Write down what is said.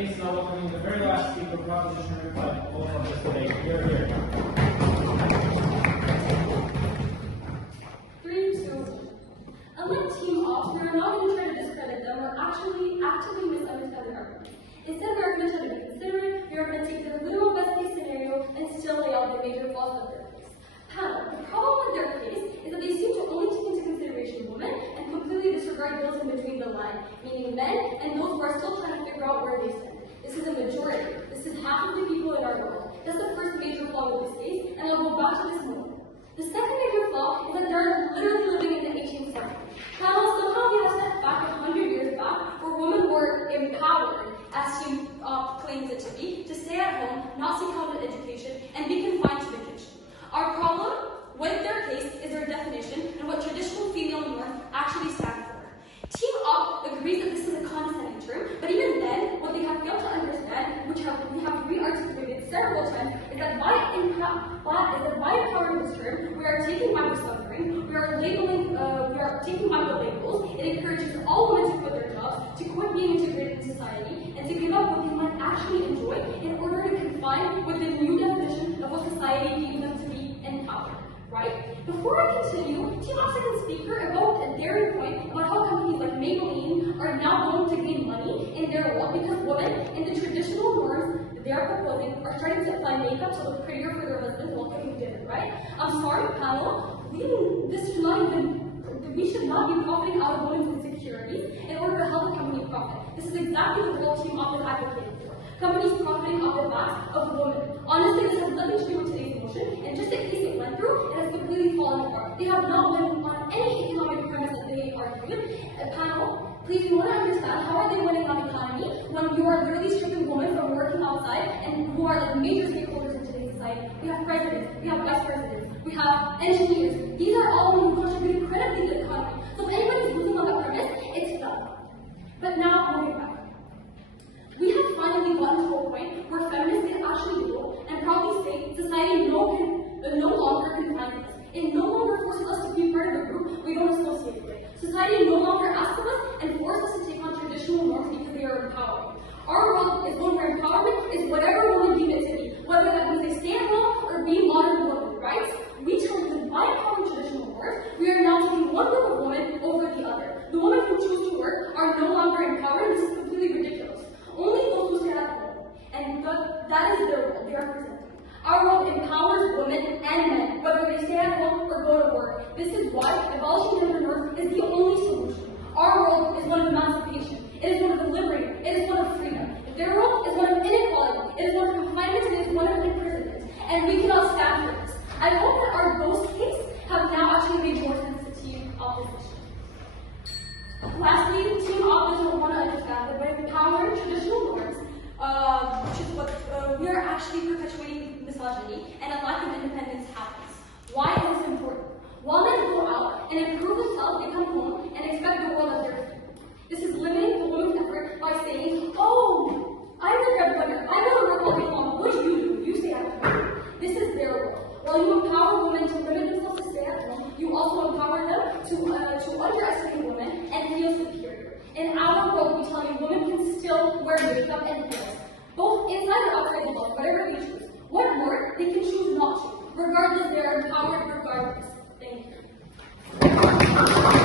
case, now welcoming the very last speaker, Proposition Number 5, all of us today. You're here. 3, 2, 1. Unlike team ops, we are not going to try to discredit them or actually actively misunderstand their arguments. Instead, we are going to try to be considerate, we are going to take the literal best case scenario and still lay out the major flaws of their case. Panel, the problem with their case is that they seem to only take into consideration women and completely disregard those in between the line, meaning men and those who are still trying to figure out where they stand. This is a majority. This is half of the people in our world. That's the first major flaw with this case, and I'll go back to this more. The second major flaw is that they're literally living in the 18th century. Panel, somehow we have stepped back 100 years back where women were empowered, as she claims it to be, to stay at home, not seek out an education, and be confined to the kitchen. Our problem with their case is their definition and what traditional female norms actually stand for. Team Up agrees that this is a condescending term, but even then, what they have failed to understand, which we have re-articulated several times, is that by empowering this term, we are taking back the suffering, we are taking back the labels. It encourages all women to quit their jobs, to quit being integrated in society, and to give up what they might actually enjoy in order to confine with the new definition of what society deems them to be empowered. Right? Before I continue, Team Up's second speaker evoked a daring point about how companies like Maybelline are now going to gain money in their world because women in the traditional norms they are proposing are starting to apply makeup to look prettier for their husbands while cooking dinner, right? I'm sorry, panel, we should not be profiting out of women's insecurities in order to help the company profit. This is exactly the role Team Up is advocating for. Companies profiting off the backs of women. Honestly, this has nothing to do with today's motion, and just in case it went through, it has completely fallen apart. They have not been on any economic premise that they argued. Panel, please, you want to understand how are they winning on economy when you are literally stripping women from working outside and who are like major stakeholders in today's society. We have presidents, we have vice presidents, we have engineers. These are all women who contribute incredibly to the economy. So if anybody's losing on that premise, it's them. But now, moving back. We have finally gotten to a point where feminists can actually go and proudly say society no longer confines us. It no longer forces us to be part of a group we don't associate with. Society no longer asks of us and forces us to take on traditional norms because they are empowering. Our world is one where empowerment is whatever women deem it to be, whether that means they stay at home or be modern women, right? We tell them that by empowering traditional norms, we are now taking one group of women over the other. The women who choose to work are no longer empowered. This is completely ridiculous. Only those who stay at home, and that is their role they are presenting. Our world empowers women and men, whether they stay at home or go to work. This is why abolishing gender norms is the only solution. Our world is one of emancipation. It is one of liberating. It is one of freedom. Their world is one of inequality. It is one of confinement. It is one of imprisonment. And we cannot stand for this. I hope that our ghost case have now actually made more sense to Team Opposition. Lastly, Team Opposition want to understand that by empowering traditional norms, which is what we are actually perpetuating misogyny, and a lack of independence happens. Why is this important? While men go out and improve themselves, they come home and expect the world as their feet. This is limiting the woman's effort by saying, "Oh, I'm the breadwinner. I'm going to work all day long. What do? You stay at home." This is their role. While you empower women to limit themselves to stay at home, you also empower them to underestimate women and feel superior. In our world, we tell you women can still wear makeup and heels, both inside or outside the house, whatever they choose. What more, they can choose not to. Regardless, they are empowered regardless. Thank you.